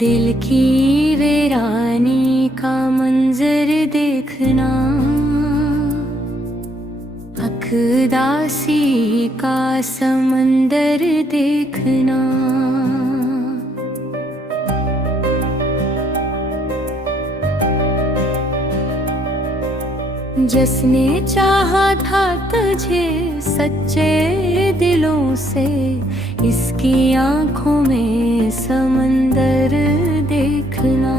दिल की वीरानी का मंजर देखना, अखदासी का समंदर देखना। जिसने चाहा था तुझे सच्चे दिलों से, इसकी आंखों में समंदर देखना।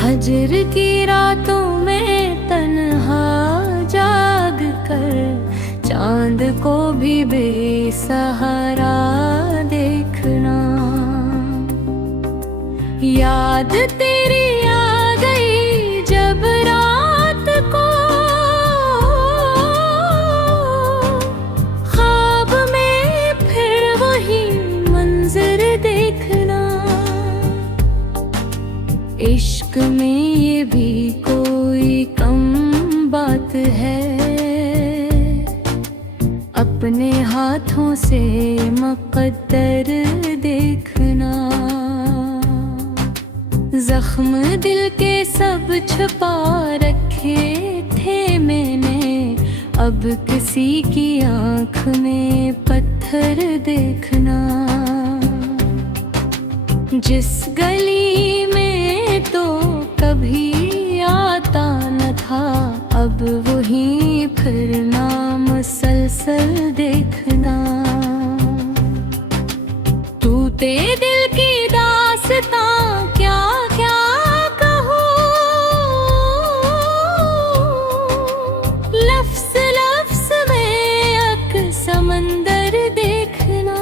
हजर की रातों में तन्हा जाग कर चांद को भी बेसहारा देखना। याद तेरी आ गई जब रात को, ख्वाब में फिर वही मंजर देखना। इश्क में ये भी कोई कम बात है, अपने हाथों से मुक़द्दर देखना। जख्म दिल के सब छुपा रखे थे मैंने, अब किसी की आँख में पत्थर देखना। जिस गली में तो कभी आता न था, अब वहीं फिर नाम मुसलसल देखना। टूटे दिल की दास्तां क्या क्या कहूँ, लफ्ज़ लफ्ज़ में अक समंदर देखना।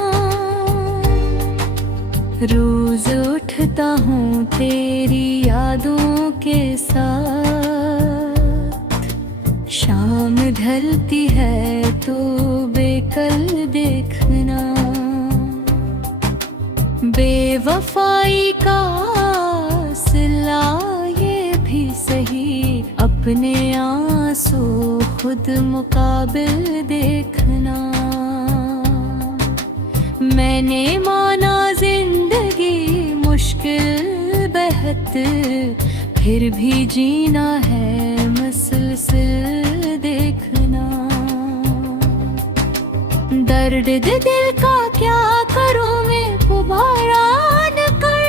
रोज उठता हूँ तेरी यादों के साथ, शाम ढलती है तो बेकल देखना। बेवफाई का सिला ये भी सही, अपने आंसू खुद मुकाबिल देखना। मैंने माना जिंदगी मुश्किल बेहद, फिर भी जीना है मुसलसल देखना। दर्द दिल का क्या करूं मैं पुबारान कर,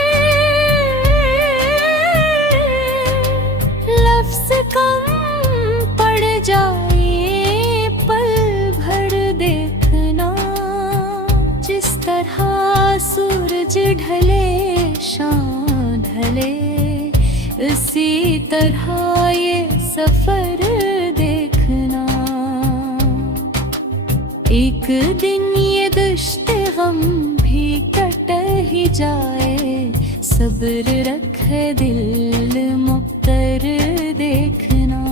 लफ्ज़ कम पड़ जाए पल भर देखना। जिस तरह सूरज ढले शाम ढले, इसी तरह ये सफर देखना। एक दिन ये दुश्ते गम भी कट ही जाए, सब्र रखे दिल मुक्तर देखना।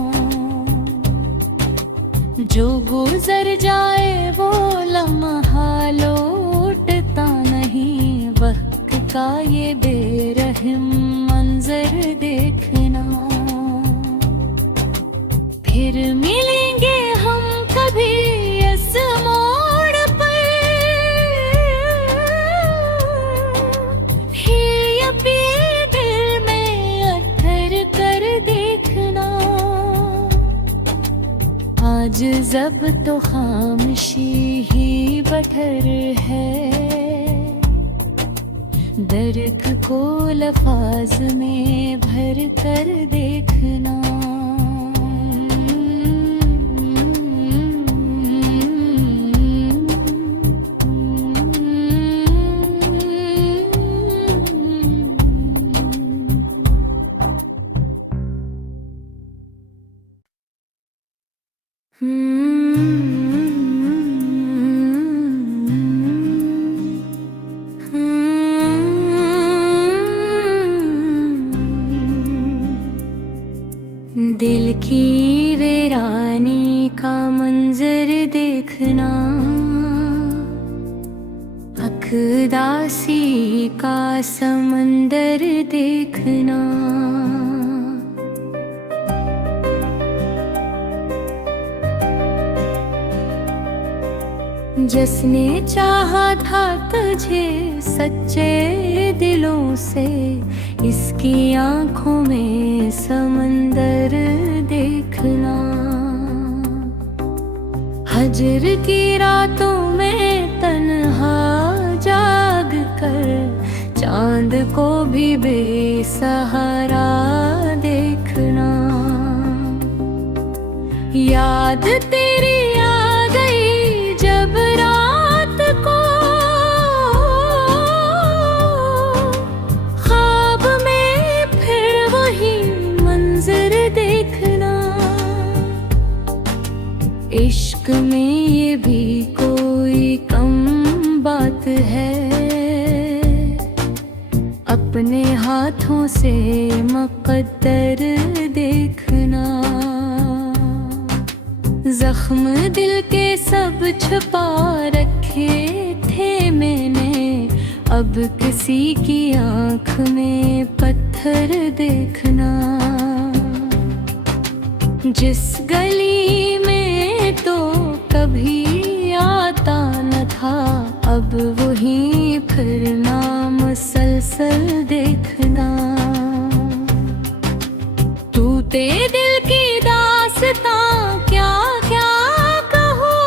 जो गुजर जाए वो लम्हा लौटता नहीं, वक्त का ये बेरहम मंजर देखना। फिर मिलेंगे हम कभी इस मोड़ पर, ये भी दिल में अत्थर कर देखना। आज जब तो खामोशी ही बटर है, दर्द को लफ्ज़ में भर कर देखना। दिल की वीरानी का मंजर देखना, अखदासी का समंदर देखना। जिसने चाहा था तुझे सच्चे दिलों से, इसकी आंखों में समंदर देखना। हजर की रातों में तन्हा जाग कर चांद को भी बेसहारा देखना। याद तेरी आ गई जब रात को ख्वाब में फिर वही मंजर देखना। इश्क में ये भी कोई कम बात है, अपने हाथों से मुक़द्दर देखना। जख्म दिल के सब छुपा रखे थे मैंने, अब किसी की आँख में पत्थर देखना। जिस गली में तो कभी आता न था, अब वहीं फिरना मुसलसल देखना। टूटे दिल की दास्तां क्या क्या कहूँ,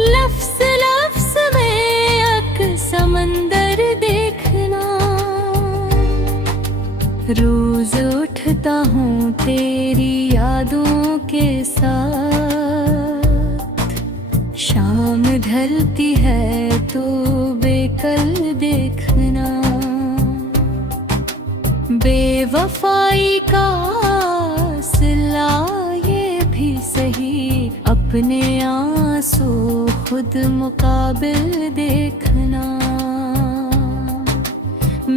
लफ्ज़ लफ्ज़ में एक समंदर देखना। रोज उठता हूँ तेरी यादों के साथ, शाम ढलती है तो बेकल देखना। बेवफाई का सिला ये भी सही, अपने आंसू खुद मुकाबिल देखना।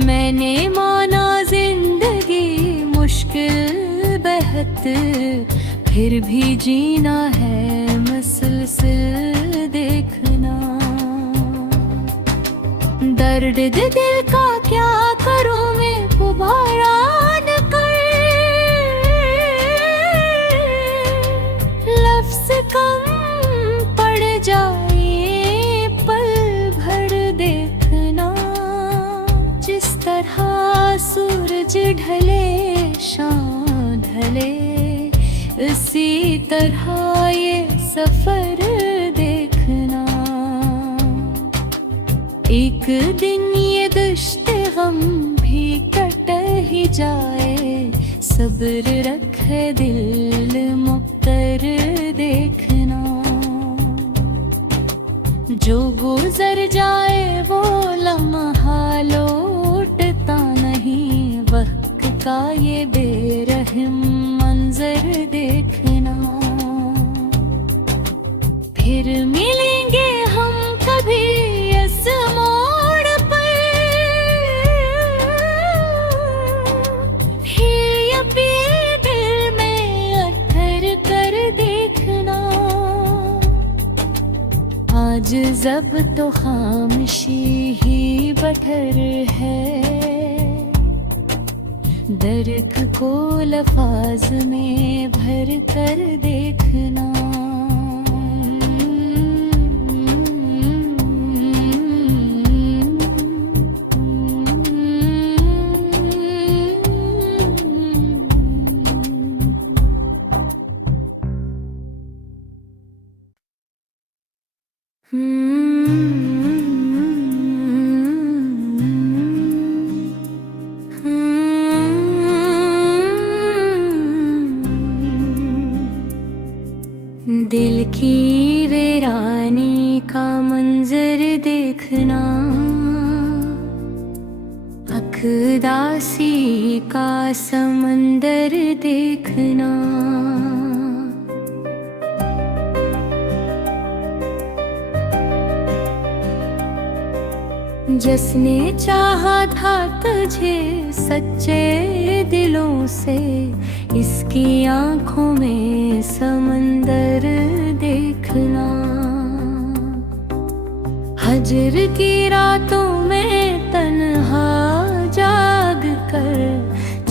मैंने माना जिंदगी मुश्किल बेहद, फिर भी जीना है मुसलसल देखना। दर्द दिल का क्या करूं मैं गुबारा न कर, लफ्ज़ कम पड़ जाए पल भर देखना। जिस तरह सूरज ढले शाम ढले, इसी तरह ये सफर देखना। एक दिन ये दश्त गम भी कट ही जाए, सब्र रखे दिल मुक्तर देखना। जो गुजर जाए वो लम्हा लौटता नहीं, वक्त का ये बेरहम मंजर देखना। फिर मिलेंगे हम कभी इस मोड़ पर, ये अपने दिल में अत्थर कर देखना। आज जब तो खामोशी ही बटर है, दर्द को लफ्ज़ में भर कर देखना। दिल की वीरानी का मंजर देखना, अखदासी का समंदर देखना। जिसने चाहा था तुझे सच्चे दिलों से, इसकी आंखों में समंदर देखना। हजर की रातों में तन्हा जाग कर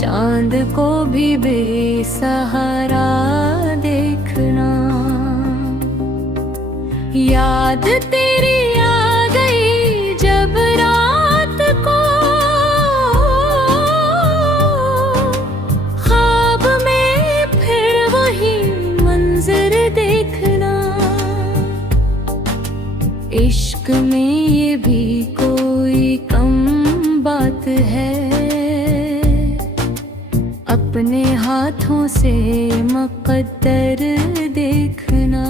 चांद को भी बेसहारा देखना। याद तेरी आ गई जब रात को ख्वाब में फिर वही मंजर देखना। इश्क में ये भी कोई कम बात है, अपने हाथों से मुक़द्दर देखना।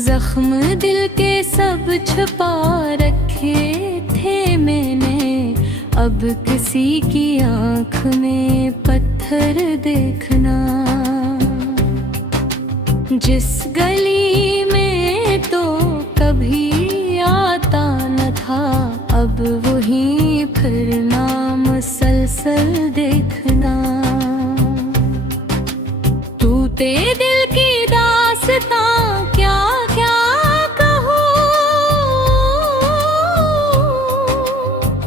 जख्म दिल के सब छुपा रखे थे मैंने, अब किसी की आँख में पत्थर देखना। जिस गली में तो कभी आता न था, अब वहीं फिर नाम मुसलसल देखना। टूटे दिल की दास्तां क्या क्या कहूँ,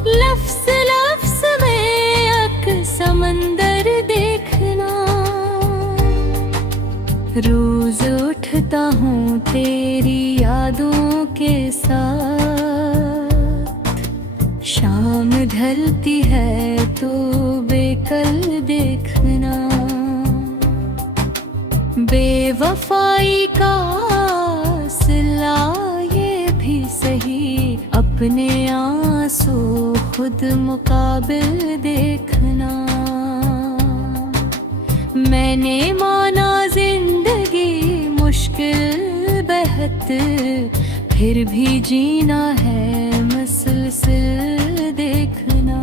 लफ्ज़ लफ्ज़ में एक समंदर देखना। रोज उठता हूँ तेरी यादों के साथ, शाम ढलती है तो बेकल देखना। बेवफाई का सिला ये भी सही, अपने आंसू खुद मुकाबिल देखना। मैंने माना जिंदगी मुश्किल बेहद, फिर भी जीना है मुसलसल देखना।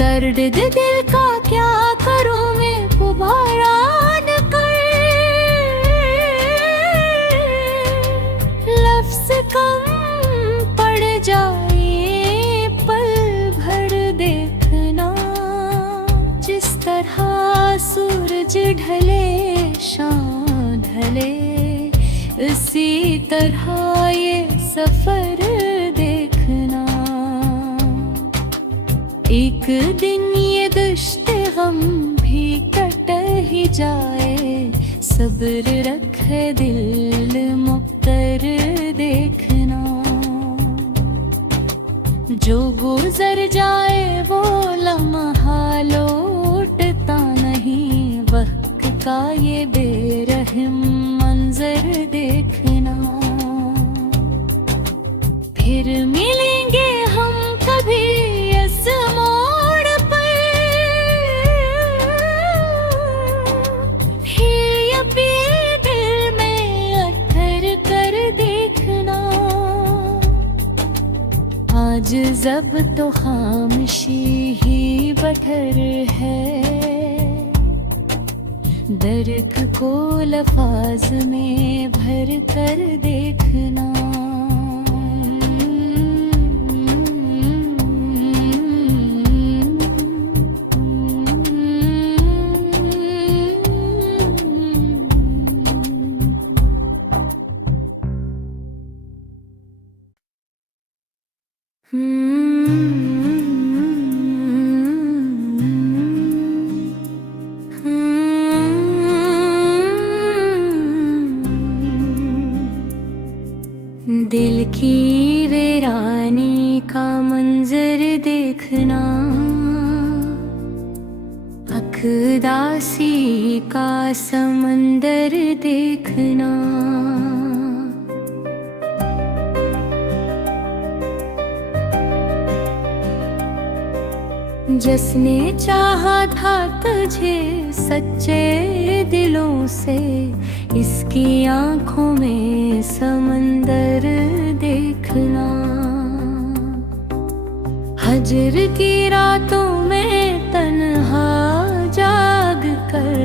दर्द दिल का क्या करूं मैं पुबारान कर, लफ्ज़ कम पड़ जाए पल भर देखना। जिस तरह सूरज ढले शाम ढले, इसी तरह ये सफर देखना। एक दिन ये दश्ते गम भी कट ही जाए, सब्र रखे दिल मुक्तर देखना। जो गुजर जाए वो लम्हा लौटता नहीं, वक्त का ये बेरहम मंजर देखना। फिर मिलेंगे हम कभी इस मोड़ पर, ये भी दिल में अत्थर कर देखना। आज जब तो खामोशी ही बटर है, दर्द को लफ्ज़ में भर कर देखना। दिल की वीरानी का मंजर देखना, अखदासी का समंदर देखना। जिसने चाहा था तुझे सच्चे दिलों से, इसकी आंखों में समंदर देखना। हजर की रातों में तन्हा जाग कर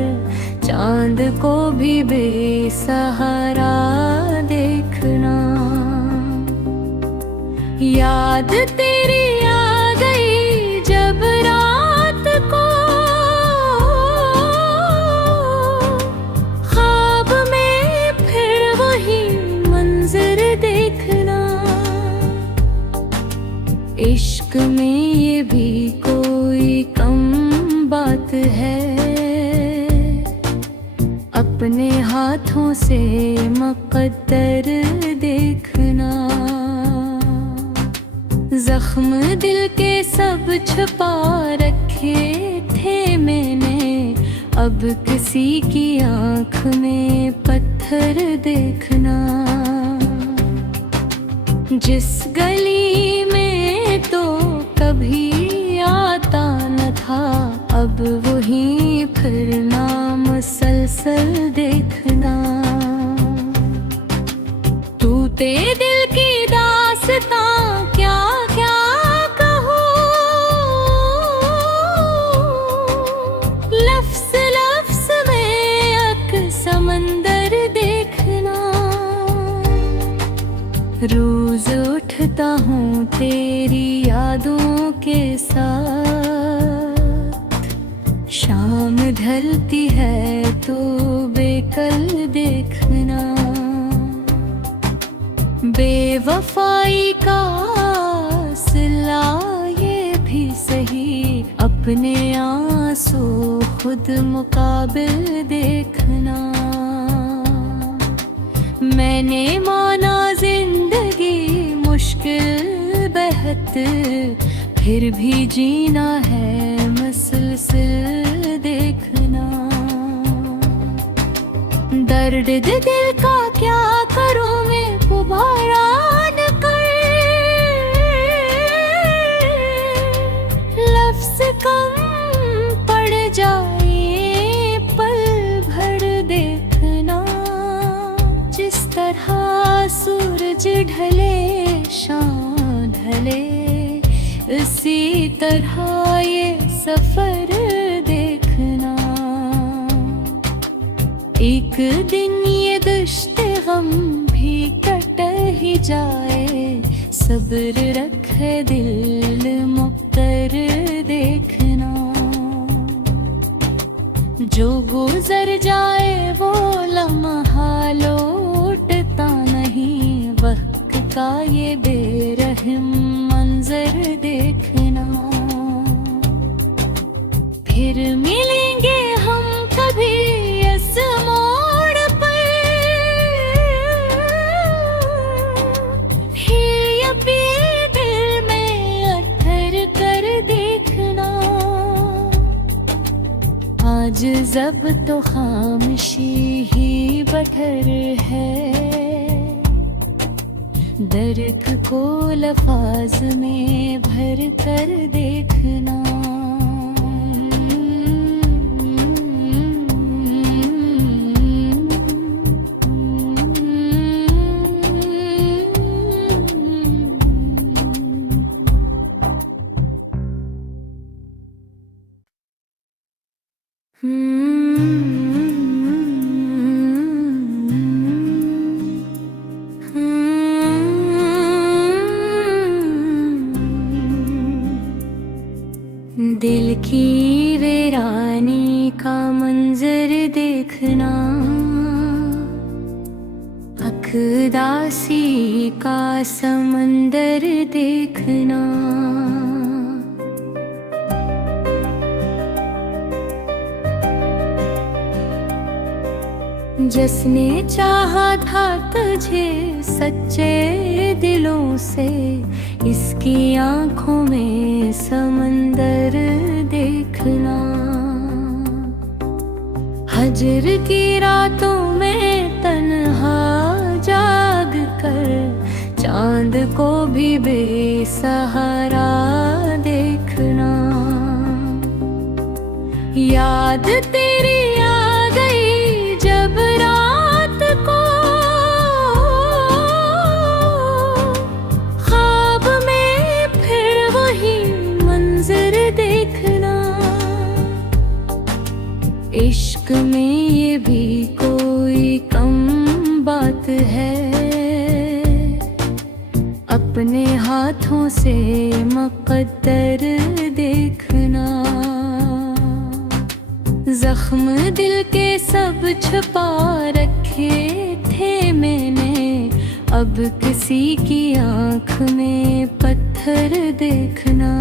चांद को भी बेसहारा देखना। याद तेरी आ गई जब रात को, ख्वाब में फिर वही इश्क में ये भी कोई कम बात है, अपने हाथों से मुक़द्दर देखना। जख्म दिल के सब छुपा रखे थे मैंने, अब किसी की आँख में पत्थर देखना। जिस गली में तो कभी आता न था, अब वहीं फिरना मुसलसल देखना। टूटे दिल की दास्तां क्या क्या कहूँ, लफ्ज़ लफ्ज़ में एक समंदर देखना। रोज उठता हूँ तेरी यादों के साथ, शाम ढलती है तो बेकल देखना। बेवफाई का सिला ये भी सही, अपने आंसू खुद मुकाबिल देखना। मैंने माना जिंदगी मुश्किल बेहद, फिर भी जीना है मुसलसल देखना। दर्द दिल का क्या करूं मैं पुबारा न कर, लफ्ज़ कम पड़ जाए पल भर देखना। जिस तरह सूरज ढले शाम ढले, इसी तरह ये सफर देखना। एक दिन ये दश्त गम भी कट ही जाए, सब्र रखे दिल मुक़द्दर देखना। जो गुजर जाए वो लम्हा लौटता नहीं, वक्त का ये बेरहम मंजर देखना। फिर मिलेंगे हम कभी इस मोड़ पर, ये अपील दिल में अत्थर कर देखना। आज जब तो खामोशी ही बटर है, दर्द को लफ्ज़ में भर कर देखना। दिल की वीरानी का मंजर देखना, अखदासी का समंदर देखना। जिसने चाहा था तुझे सच्चे दिलों से, इसकी आँखों में समंदर देखना। हजर की रातों में तन्हा जाग कर, चांद को भी बेसहारा देखना। याद तेरी आ गई जब रात को, ख्वाब में फिर वही मंजर देखना। इश्क में ये भी कोई कम बात है, अपने हाथों से मुक़द्दर देखना। जख्म दिल के सब छुपा रखे थे मैंने, अब किसी की आँख में पत्थर देखना।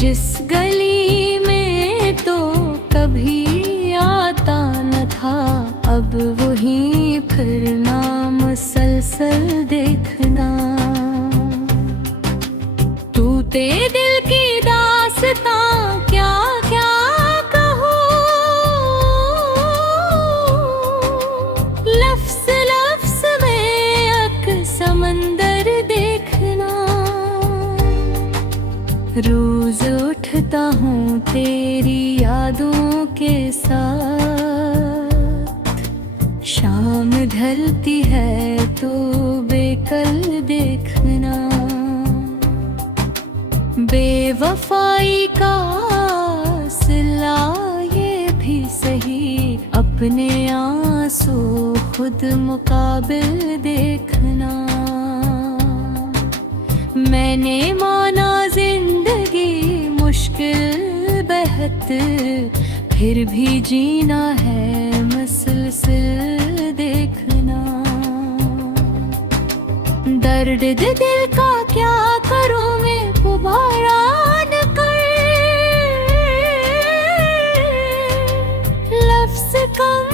जिस गली में तो कभी आता न था, अब वहीं फिरना मुसलसल देखना। टूटे दिल की दास्तां क्या क्या कहूँ, लफ्ज़ लफ्ज़ में एक समंदर देखना। रोज उठता हूँ तेरी यादों के साथ, शाम ढलती है तो बेकल देखना। बेवफाई का सिला ये भी सही, अपने आंसू खुद मुकाबिल देखना। मैंने माना जिंदगी मुश्किल बेहद, फिर भी जीना है मुसलसल देखना। दर्द दिल का क्या करूं मैं पुबारान कर, लफ्ज़ कम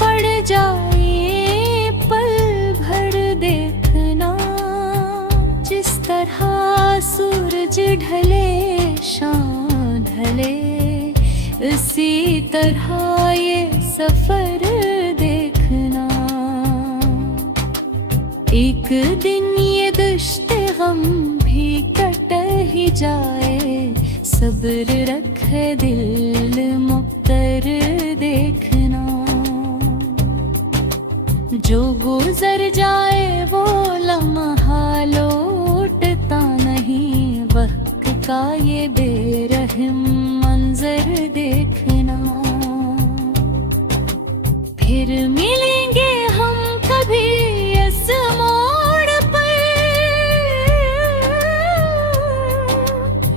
पड़ जाए पल भर देखना। जिस तरह सूरज ढले शाम ढले, इसी तरह ये सफर देखना। एक दिन ये दश्ते गम भी कट ही जाए, सब्र रखे दिल मुक्तर देखना। जो गुजर जाए वो लम्हा लौटता नहीं, वक्त का ये बेरहम मंजर देखना। फिर मिलेंगे हम कभी इस मोड़ पर,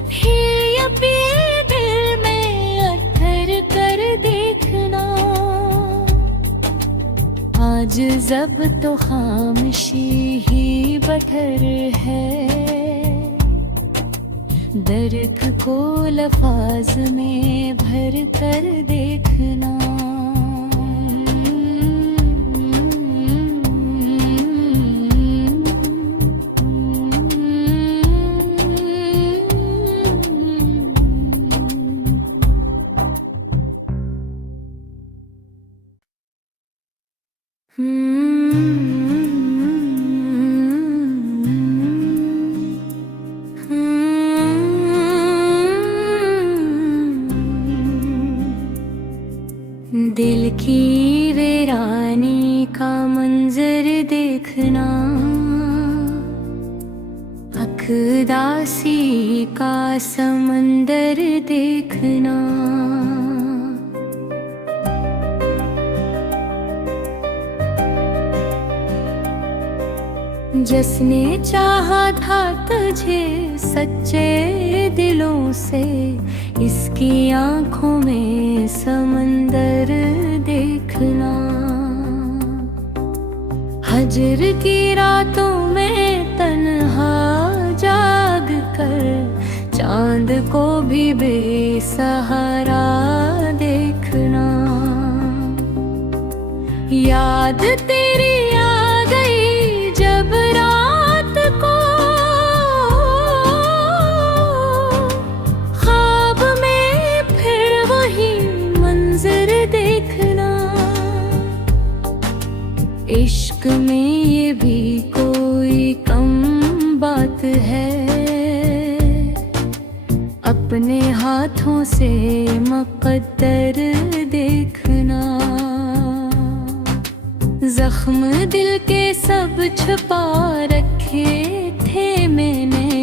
फिर ये दिल में अत्थर कर देखना। आज जब तो खामोशी ही बटर है, दर्द को लफ्ज़ में भर कर देखना। दिल की वीरानी का मंजर देखना, अखदासी का समंदर देखना। जिसने चाहा था तुझे सच्चे दिलों से, इसकी आंखों में समंदर देखना। हजर की रातों में तन्हा जाग कर, चांद को भी बेसहारा देखना। याद तेरी आ गई जब रात को, ख्वाब में फिर वही मंजर देखना। इश्क में ये भी कोई कम बात है, अपने हाथों से मुक़द्दर देखना। जख्म दिल के सब छुपा रखे थे मैंने,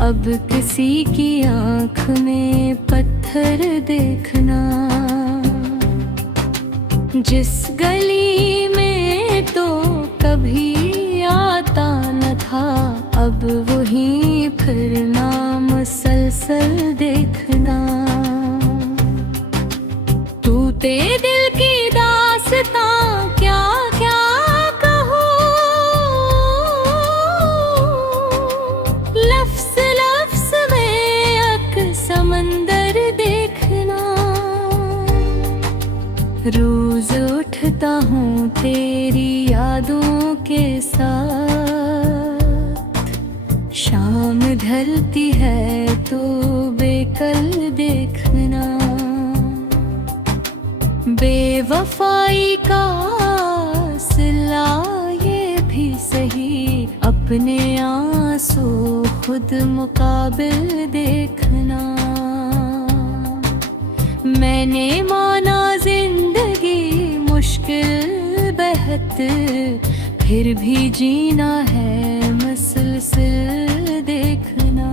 अब किसी की आँख में पत्थर देखना। जिस गली में तो कभी आता न था, अब वहीं फिरना मुसलसल देखना। टूटे दिल की दास्तां क्या क्या के साथ। शाम ढलती है तो बेकल देखना, बेवफाई का सिला ये भी सही, अपने आंसू खुद मुकाबिल देखना। मैंने माना जिंदगी मुश्किल बेहद, फिर भी जीना है मुसलसल देखना।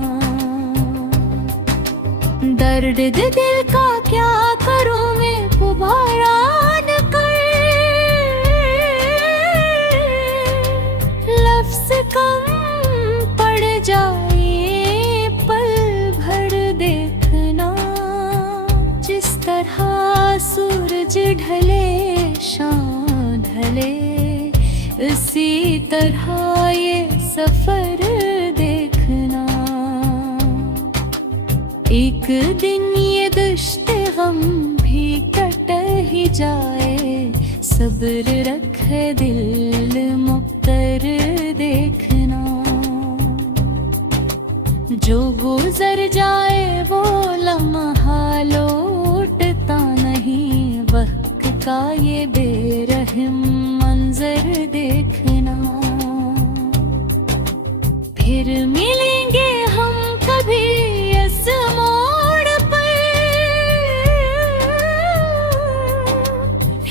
दर्द दिल का क्या करूं मैं पुबारा न कर, लफ्ज़ कम पड़ जाए पल भर देखना। जिस तरह सूरज ढले शाम ढले, इसी तरह ये सफर देखना। एक दिन ये दश्ते गम भी कट ही जाए, सब्र रखे दिल मुक्तर देखना। जो गुजर जाए वो लम्हा लौटता नहीं, वक्त का ये बेरहम मंजर देखना। फिर मिलेंगे हम कभी इस मोड़ पर,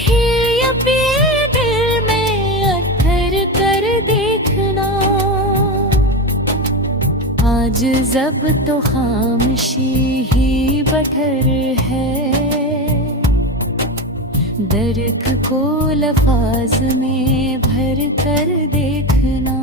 ये दिल में अत्थर कर देखना। आज जब तो खामोशी ही बटर है, दर्द को लफ्ज़ में भर कर देखना।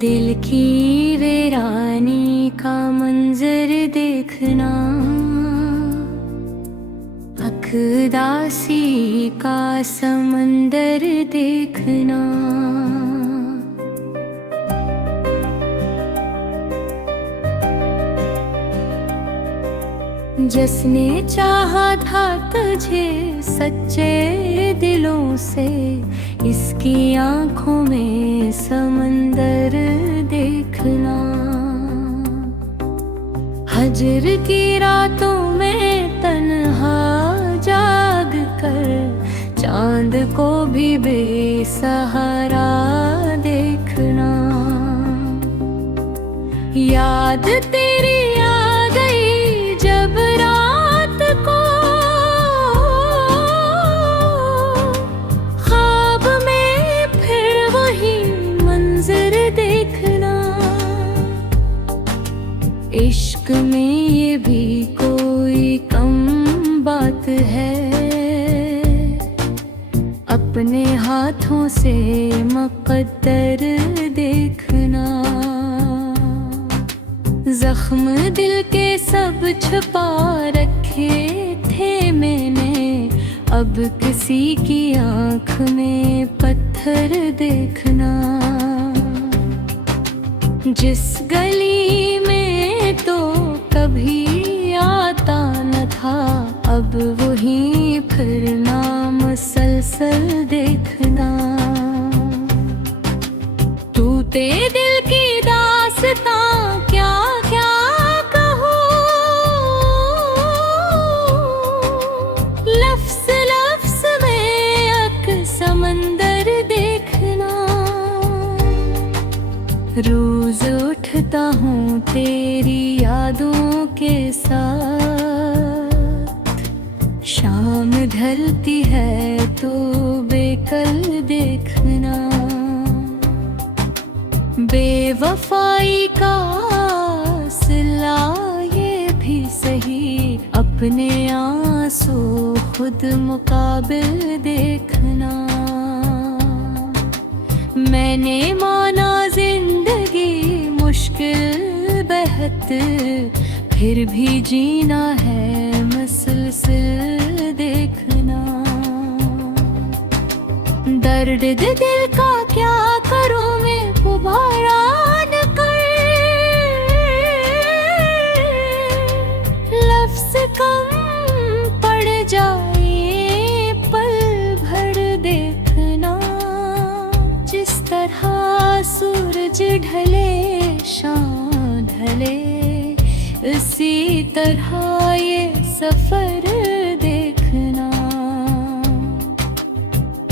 दिल की वीरानी का मंजर देखना, अखदासी का समंदर देखना। जिसने चाहा था तुझे सच्चे दिलों से, इसकी आंखों में समंदर देखना। हजर की रातों में तन्हा जाग कर, चांद को भी बेसहारा देखना। याद तेरी आ गई जब रात को, ख्वाब में फिर वही मंजर देखना। इश्क में ये भी कोई कम बात है, अपने हाथों से मुक़द्दर देखना। जख्म दिल के सब छुपा रखे थे मैंने, अब किसी की आँख में पत्थर देखना। जिस गली में तो कभी आता न था, अब वहीं फिरना मुसलसल देखना। टूटे दिल की दास्तां क्या क्या कहूँ, लफ्ज़ लफ्ज़ में एक समंदर देखना। रोज उठता हूँ तेरी यादों के साथ, शाम ढलती है तो बेकल देखना। बेवफाई का सिला ये भी सही, अपने आंसू खुद मुकाबिल देखना। मैंने माना जिंदगी मुश्किल बेहद, फिर भी जीना है मुसलसल देखना। दर्द दिल का क्या करूं मैं पुबारान कर, लफ्ज़ कम पड़ जाए पल भर देखना। जिस तरह सूरज ढले शाम ढले, इसी तरह ये सफर देखना।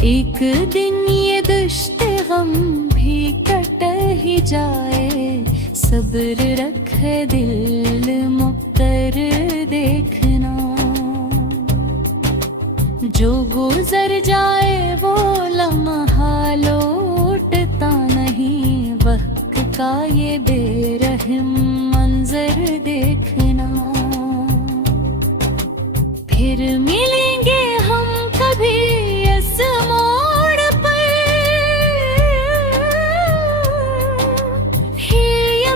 एक दिन ये दुश्त गम भी कट ही जाए, सब्र रखे दिल मुक्तर देखना। जो गुजर जाए वो लम्हा लौटता नहीं, वक्त का ये बेरहम मंजर देखना। फिर मिलेंगे हम कभी इस मोड़ पर, ये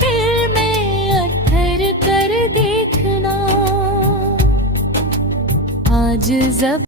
दिल में अत्थर कर देखना। आज जब